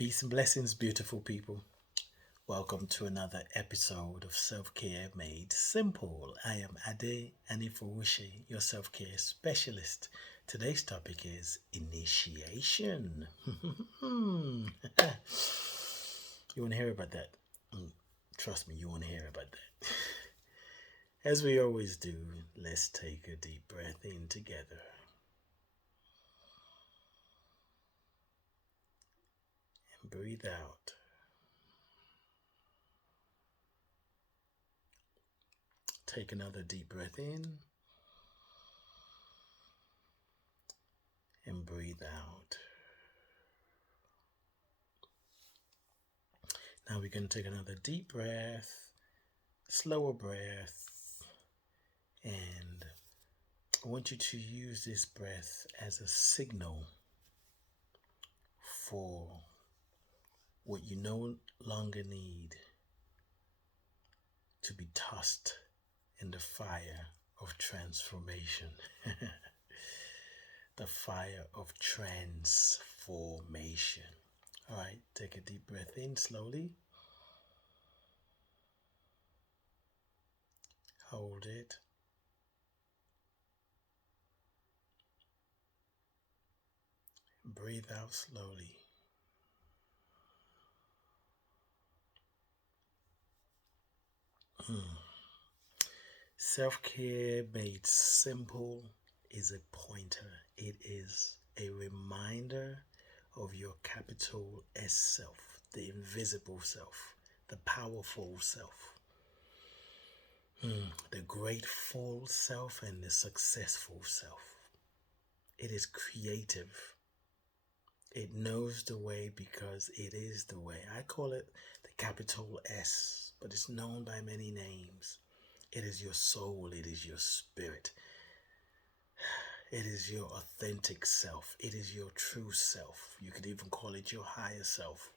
Peace and blessings, beautiful people. Welcome to another episode of Self Care Made Simple. I am Ade Anifowose, your self care specialist. Today's topic is initiation. You want to hear about that? Trust me, you want to hear about that. As we always do, let's take a deep breath in together and breathe out. Take another deep breath in and breathe out. Now we're going to take another deep breath, slower breath, and I want you to use this breath as a signal for what you no longer need to be tossed in the fire of transformation. The fire of transformation. All right, take a deep breath in slowly. Hold it. Breathe out slowly. Self-care made simple is a pointer. It is a reminder of your capital S self, the invisible self, the powerful self, the grateful self, and the successful self. It is creative. It knows the way because it is the way. I call it the capital S, but it's known by many names. It is your soul. It is your spirit. It is your authentic self. It is your true self. You could even call it your higher self.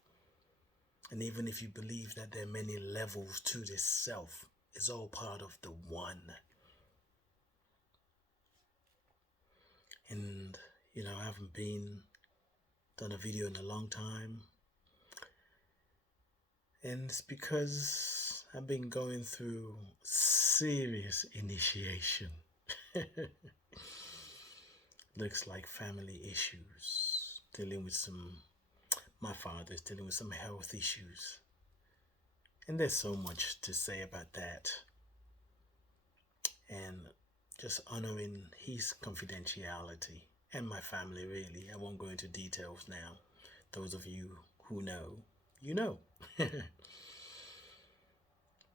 And even if you believe that there are many levels to this self, it's all part of the one. And, I haven't done a video in a long time. And it's because I've been going through serious initiation. Looks like family issues, my father's dealing with some health issues. And there's so much to say about that. And just honoring his confidentiality and my family, really. I won't go into details now. Those of you who know, you know.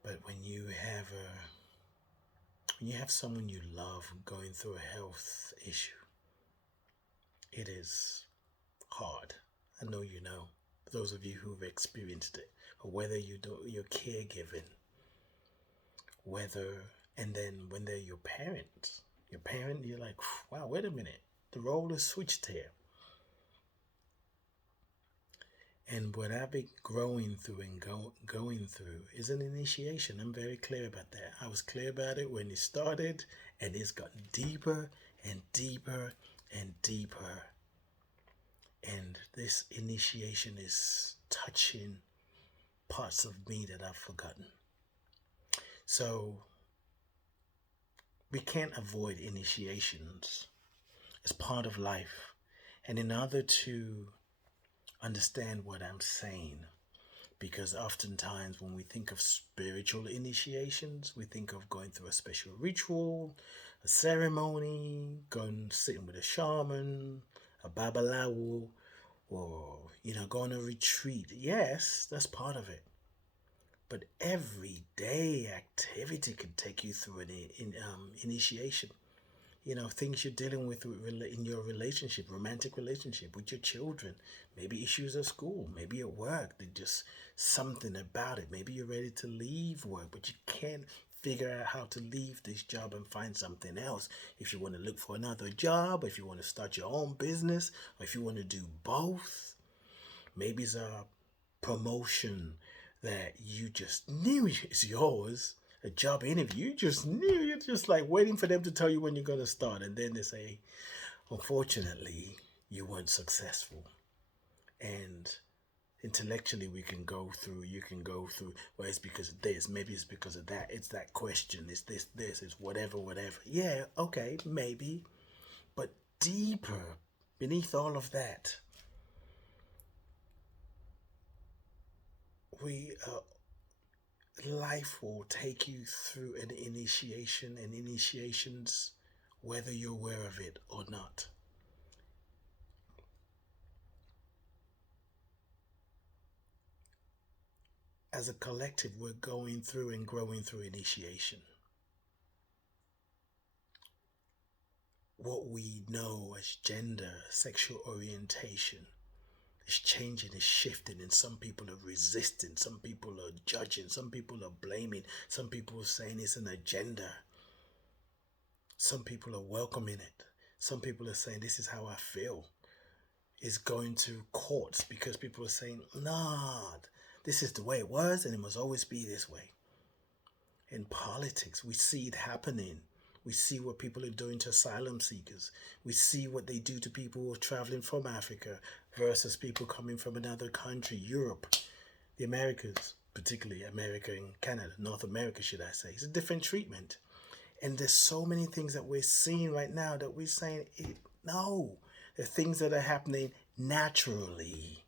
But when you have someone you love going through a health issue, it is hard. I know you know. Those of you who've experienced it, or whether you're caregiving, and then when they're your parent, you're like, wow, wait a minute, the role is switched here. And what I've been growing through and going through is an initiation. I'm very clear about that. I was clear about it when it started, and it's gotten deeper and deeper and deeper. And this initiation is touching parts of me that I've forgotten. So we can't avoid initiations. It's part of life. And in order to understand what I'm saying, because oftentimes when we think of spiritual initiations, we think of going through a special ritual, a ceremony, sitting with a shaman, a babalawo, or going on a retreat. Yes, that's part of it. But everyday activity can take you through an initiation. Things you're dealing with in your relationship, romantic relationship, with your children, maybe issues at school, maybe at work. There's just something about it. Maybe you're ready to leave work, but you can't figure out how to leave this job and find something else. If you want to look for another job, if you want to start your own business, or if you want to do both, maybe it's a promotion that you just knew is yours, a job interview, you just knew, you're just like waiting for them to tell you when you're going to start. And then they say, unfortunately, you weren't successful. And Intellectually, we can go through, you can go through, well, it's because of this, maybe it's because of that, it's that question, it's this, it's whatever, whatever. Yeah, okay, maybe. But deeper, beneath all of that, we life will take you through an initiation and initiations, whether you're aware of it or not. As a collective, we're going through and growing through initiation. What we know as gender, sexual orientation, is changing, is shifting, and some people are resisting, some people are judging, some people are blaming, some people are saying it's an agenda, some people are welcoming it, some people are saying this is how I feel. Is going to courts because people are saying, nah, this is the way it was and it must always be this way. In politics, we see it happening. We see what people are doing to asylum seekers. We see what they do to people who are traveling from Africa versus people coming from another country, Europe, the Americas, particularly America and Canada, North America, should I say. It's a different treatment. And there's so many things that we're seeing right now that we're saying, no, there are things that are happening naturally.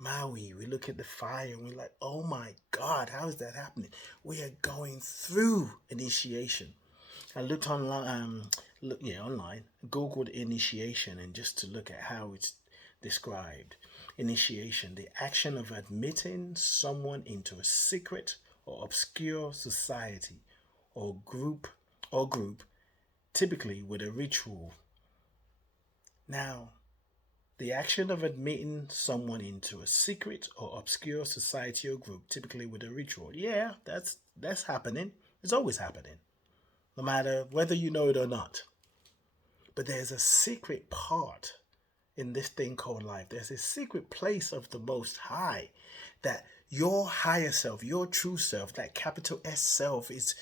Maui, we look at the fire and we're like, oh my God, how is that happening? We are going through initiation. I looked online, online, Googled initiation, and just to look at how it's described. Initiation, the action of admitting someone into a secret or obscure society or group, typically with a ritual. Now, the action of admitting someone into a secret or obscure society or group, typically with a ritual. Yeah, that's happening. It's always happening, no matter whether you know it or not. But there's a secret part in this thing called life. There's a secret place of the Most High that your higher self, your true self, that capital S self is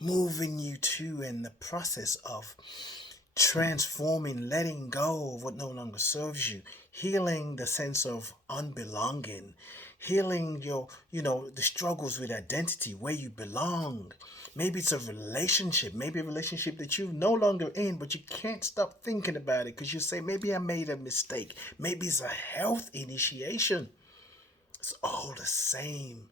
moving you to in the process of transforming, letting go of what no longer serves you, healing the sense of unbelonging, healing your, the struggles with identity, where you belong. Maybe it's a relationship, maybe a relationship that you're no longer in, but you can't stop thinking about it because you say, maybe I made a mistake. Maybe it's a health initiation. It's all the same.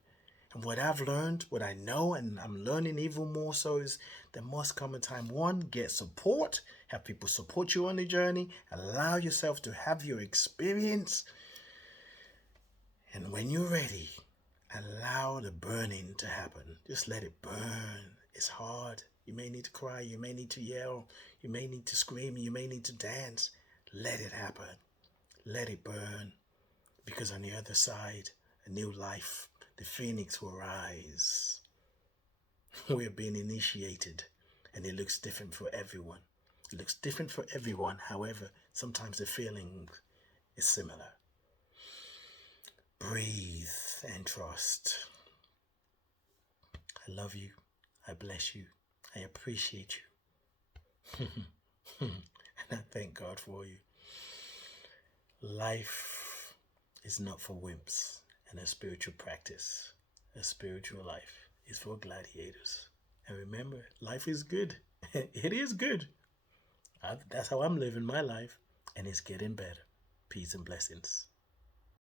And what I've learned, what I know, and I'm learning even more so, is there must come a time, one, get support, have people support you on the journey, allow yourself to have your experience. And when you're ready, allow the burning to happen. Just let it burn. It's hard. You may need to cry. You may need to yell. You may need to scream. You may need to dance. Let it happen. Let it burn. Because on the other side, a new life, the phoenix will rise. We're being initiated, and it looks different for everyone. It looks different for everyone. However, sometimes the feeling is similar. Breathe and trust. I love you. I bless you. I appreciate you. And I thank God for you. Life is not for wimps, and a spiritual practice, a spiritual life is for gladiators. And remember, life is good. It is good. That's how I'm living my life, and it's getting better. Peace and blessings.